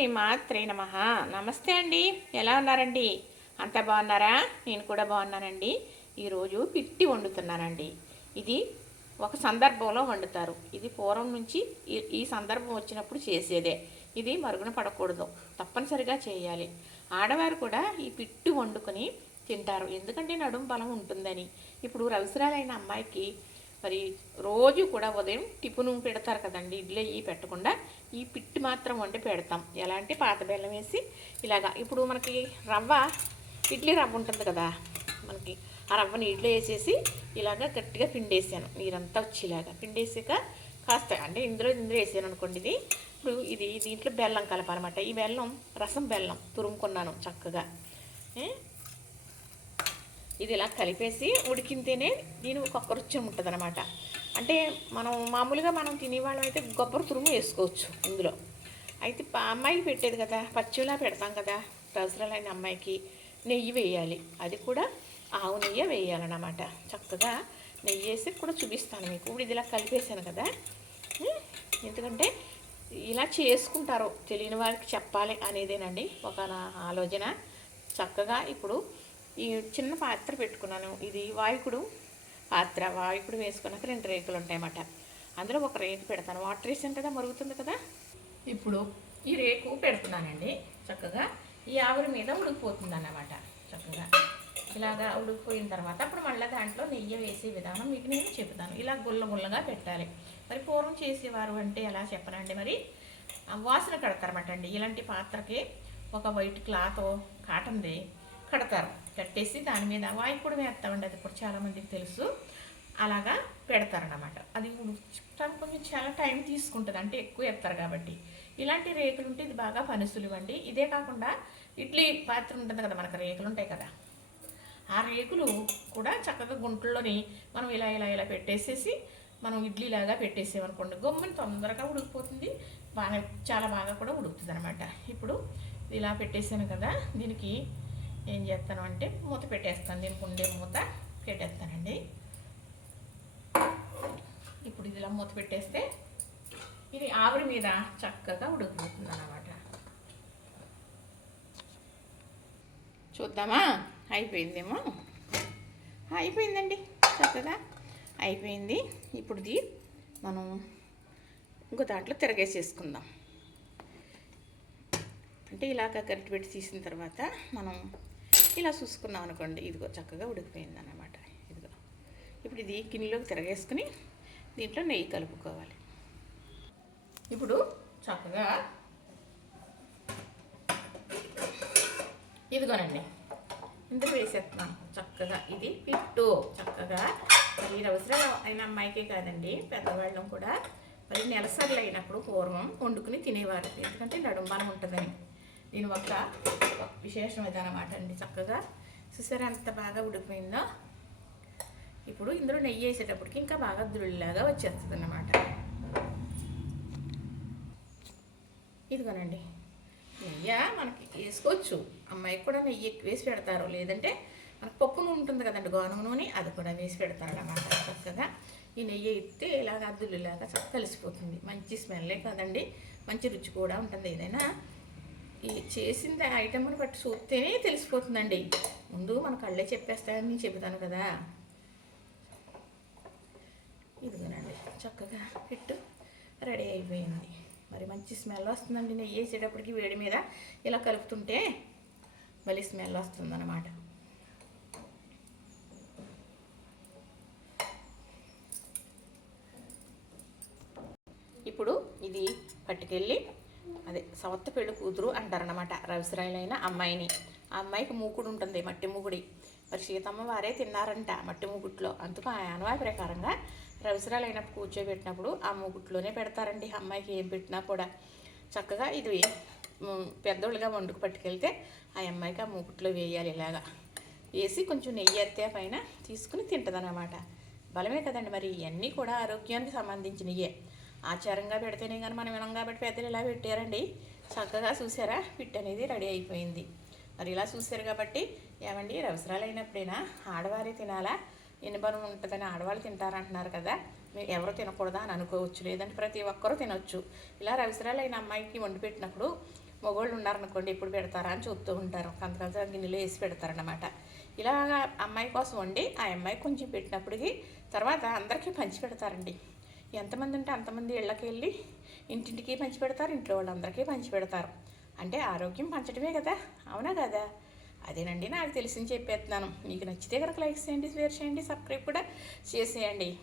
శ్రీమాత్రే నమః. నమస్తే అండి, ఎలా ఉన్నారండి? అంత బాగున్నారా? నేను కూడా బాగున్నానండి. ఈరోజు పిట్టి వండుతున్నానండి. ఇది ఒక సందర్భంలో వండుతారు. ఇది పూర్వం నుంచి ఈ సందర్భం వచ్చినప్పుడు చేసేదే. ఇది మరుగున పడకూడదు, తప్పనిసరిగా చేయాలి. ఆడవారు కూడా ఈ పిట్టి వండుకొని తింటారు, ఎందుకంటే నడుము బలం ఉంటుందని. ఇప్పుడు రవిసరాలైన అమ్మాయికి మరి రోజు కూడా ఉదయం టిఫిన్ పెడతారు కదండి, ఇడ్లీ ఇవి పెట్టకుండా ఈ పిట్టి మాత్రం వండి పెడతాం. ఎలా అంటే పాత బెల్లం వేసి ఇలాగా. ఇప్పుడు మనకి రవ్వ, ఇడ్లీ రవ్వ ఉంటుంది కదా, మనకి ఆ రవ్వని ఇడ్లీ వేసేసి ఇలాగ గట్టిగా పిండేసాను, నీరంతా వచ్చేలాగా పిండేసాక కాస్త అంటే ఇందులో వేసాను అనుకోండి. ఇది ఇప్పుడు దీంట్లో బెల్లం కలపాలన్నమాట. ఈ బెల్లం రసం బెల్లం తురుముకున్నాను చక్కగా. ఇది ఇలా కలిపేసి ఉడికితేనే దీని ఒక రుచి ఉంటుంది అనమాట. అంటే మనం తినేవాళ్ళం అయితే కొబ్బరి తురుము వేసుకోవచ్చు ఇందులో. అయితే అమ్మాయికి పెట్టేది కదా, పచ్చిలా పెడతాం కదా, అవసరాలైన అమ్మాయికి నెయ్యి వేయాలి. అది కూడా ఆవు నెయ్యి వేయాలన్నమాట. చక్కగా నెయ్యి వేసి కూడా చూపిస్తాను మీకు. ఇప్పుడు ఇది ఇలా కలిపేసాను కదా, ఎందుకంటే ఇలా చేసుకుంటారో తెలియని వారికి చెప్పాలి అనేదేనండి ఒక నా ఆలోచన. చక్కగా ఇప్పుడు ఈ చిన్న పాత్ర పెట్టుకున్నాను. ఇది వాయుకుడు పాత్ర. వాయుకుడు వేసుకున్నాక 2 రేకులు ఉంటాయన్నమాట. అందులో ఒక రేకు పెడతాను. వాటర్ వేసాను కదా, మరుగుతుంది కదా. ఇప్పుడు ఈ రేకు పెడుతున్నానండి. చక్కగా ఈ ఆవిరి మీద ఉడికిపోతుంది అన్నమాట. చక్కగా ఇలాగా ఉడికిపోయిన తర్వాత అప్పుడు మళ్ళీ దాంట్లో నెయ్యి వేసే విధానం మీకు నేను చెప్తాను. ఇలా గుల్లగా పెట్టాలి. మరి పూర్వం చేసేవారు అంటే ఎలా చెప్పనండి, మరి వాసన కడతారన్నమాట అండి. ఇలాంటి పాత్రకి ఒక వైట్ క్లాత్ కాటన్ది కడతారు. కట్టేసి దాని మీద వాయుకుడు వేస్తామండి. అది కూడా చాలామందికి తెలుసు. అలాగా పెడతారన్నమాట. అది ఉడకడానికి కొంచెం చాలా టైం తీసుకుంటుంది, అంటే ఎక్కువ వేస్తారు కాబట్టి. ఇలాంటి రేకులు ఉంటే ఇది బాగా పనిసులు ఇవ్వండి. ఇదే కాకుండా ఇడ్లీ పాత్ర ఉంటుంది కదా, మనకు రేకులు ఉంటాయి కదా, ఆ రేకులు కూడా చక్కగా గుంటల్లోని మనం ఇలా పెట్టేసేసి మనం ఇడ్లీలాగా పెట్టేసామనుకోండి, గమ్ముని తొందరగా ఉడికిపోతుంది. చాలా బాగా కూడా ఉడుకుతుంది అనమాట. ఇప్పుడు ఇలా పెట్టేసాను కదా, దీనికి ఏం చేస్తాను అంటే మూత పెట్టేస్తాను. దీనికి ఉండే మూత పెట్టేస్తానండి. ఇప్పుడు ఇది ఇలా మూత పెట్టేస్తే ఇది ఆవిరి మీద చక్కగా ఉడికిపోతుంది అన్నమాట. చూద్దామా? అయిపోయిందేమో. అయిపోయిందండి, చక్కగా అయిపోయింది. ఇప్పుడు ఇది మనం ఇంకో దాంట్లో తిరగేసేసుకుందాం. అంటే ఇలాగ గరిటె పెట్టి తీసిన తర్వాత మనం ఇలా చూసుకున్నాం అనుకోండి, ఇదిగో చక్కగా ఉడికిపోయింది అన్నమాట. ఇదిగో ఇప్పుడు ఇది గిన్నెలోకి తిరగేసుకుని దీంట్లో నెయ్యి కలుపుకోవాలి. ఇప్పుడు చక్కగా ఇదిగోనండి ఇందులో వేసేస్తున్నాను. చక్కగా ఇది పిట్టు. చక్కగా ఈ అవసరం అయిన అమ్మాయికే కాదండి, పెద్దవాళ్ళం కూడా మరి నెలసర్లు అయినప్పుడు పూర్వం వండుకుని తినేవారు, ఎందుకంటే నడుంబానం ఉంటుందని. దీని ఒక విశేషం ఇదన్నమాట అండి. చక్కగా చూసారా ఎంత బాగా ఉడికిపోయిందో. ఇప్పుడు ఇందులో నెయ్యి వేసేటప్పటికి ఇంకా బాగా దుళ్ళలాగా వచ్చేస్తుంది అన్నమాట. ఇదిగోనండి నెయ్యి మనకి వేసుకోవచ్చు. అమ్మాయికి కూడా నెయ్యి ఎక్కువ వేసి పెడతారు, లేదంటే మనకు పప్పు నూనె ఉంటుంది కదండి, గోధుమ నూనె, అది కూడా వేసి పెడతారు అన్నమాట. చక్కగా ఈ నెయ్యి ఎత్తే ఇలాగ అద్దులులాగా చక్కగా కలిసిపోతుంది. మంచి స్మెల్లే కదండి, మంచి రుచి కూడా ఉంటుంది. ఏదైనా ఈ చేసిన ఐటమ్ని బట్టి చూస్తేనే తెలిసిపోతుందండి. ముందు మన కళ్ళే చెప్పేస్తాయని చెబుతాను కదా. ఇదిగోనండి చక్కగా పిట్టు రెడీ అయిపోయింది. మరి మంచి స్మెల్ వస్తుందండి. నెయ్యి వేసేటప్పటికి వేడి మీద ఇలా కలుపుతుంటే మళ్ళీ స్మెల్ వస్తుందన్నమాట. ఇప్పుడు ఇది పట్టుకెళ్ళి అదే సవత్త పెళ్ళి కూతురు అంటారన్నమాట రవిసరాయిలైన అమ్మాయిని. ఆ అమ్మాయికి మూకుడు ఉంటుంది, మట్టి మూకుడి. మరి సీతమ్మ వారే తిన్నారంట మట్టి మూకుట్లో. అందుకు ఆ ఆనవాయి ప్రకారంగా రవిసరాలైనప్పుడు కూర్చోబెట్టినప్పుడు ఆ మూకుట్లోనే పెడతారండి అమ్మాయికి ఏం పెట్టినా కూడా. చక్కగా ఇది పెద్దోళ్ళుగా వండుకు పట్టుకెళ్తే ఆ అమ్మాయికి ఆ మూకుట్లో వేయాలి. ఇలాగా వేసి కొంచెం నెయ్యి ఎత్తే పైన తీసుకుని తింటుందన్నమాట. బలమే కదండి, మరి ఇవన్నీ కూడా ఆరోగ్యానికి సంబంధించినయే. ఆచారంగా పెడితేనే కానీ మనం వినం కాబట్టి పెద్దలు ఇలా పెట్టారండి. చక్కగా చూసారా, పిట్ అనేది రెడీ అయిపోయింది. మరి ఇలా చూసారు కాబట్టి ఏమండి, అవసరాలు అయినప్పుడైనా ఆడవారే తినాలా, ఎన్ని బలం ఉంటుందని ఆడవాళ్ళు తింటారంటున్నారు కదా, మీరు ఎవరు తినకూడదా అని అనుకోవచ్చు, లేదంటే ప్రతి ఒక్కరూ తినొచ్చు. ఇలా అవసరాలు అయిన అమ్మాయికి వండి పెట్టినప్పుడు మగవాళ్ళు ఉన్నారనుకోండి ఎప్పుడు పెడతారా అని చూస్తూ ఉంటారు. కంచ గిన్నెలో వేసి పెడతారన్నమాట. ఇలాగా అమ్మాయి కోసం వండి ఆ అమ్మాయికి కొంచెం పెట్టినప్పటికీ తర్వాత అందరికీ పంచి పెడతారండి. ఎంతమంది ఉంటే అంతమంది ఇళ్ళకి వెళ్ళి ఇంటింటికి పంచి పెడతారు, ఇంట్లో వాళ్ళందరికీ పంచి పెడతారు. అంటే ఆరోగ్యం పంచడమే కదా, అవునా కదా? అదేనండి నాకు తెలిసింది చెప్పేస్తున్నాను. మీకు నచ్చితే కనుక లైక్ చేయండి, షేర్ చేయండి, సబ్స్క్రైబ్ కూడా చేసేయండి.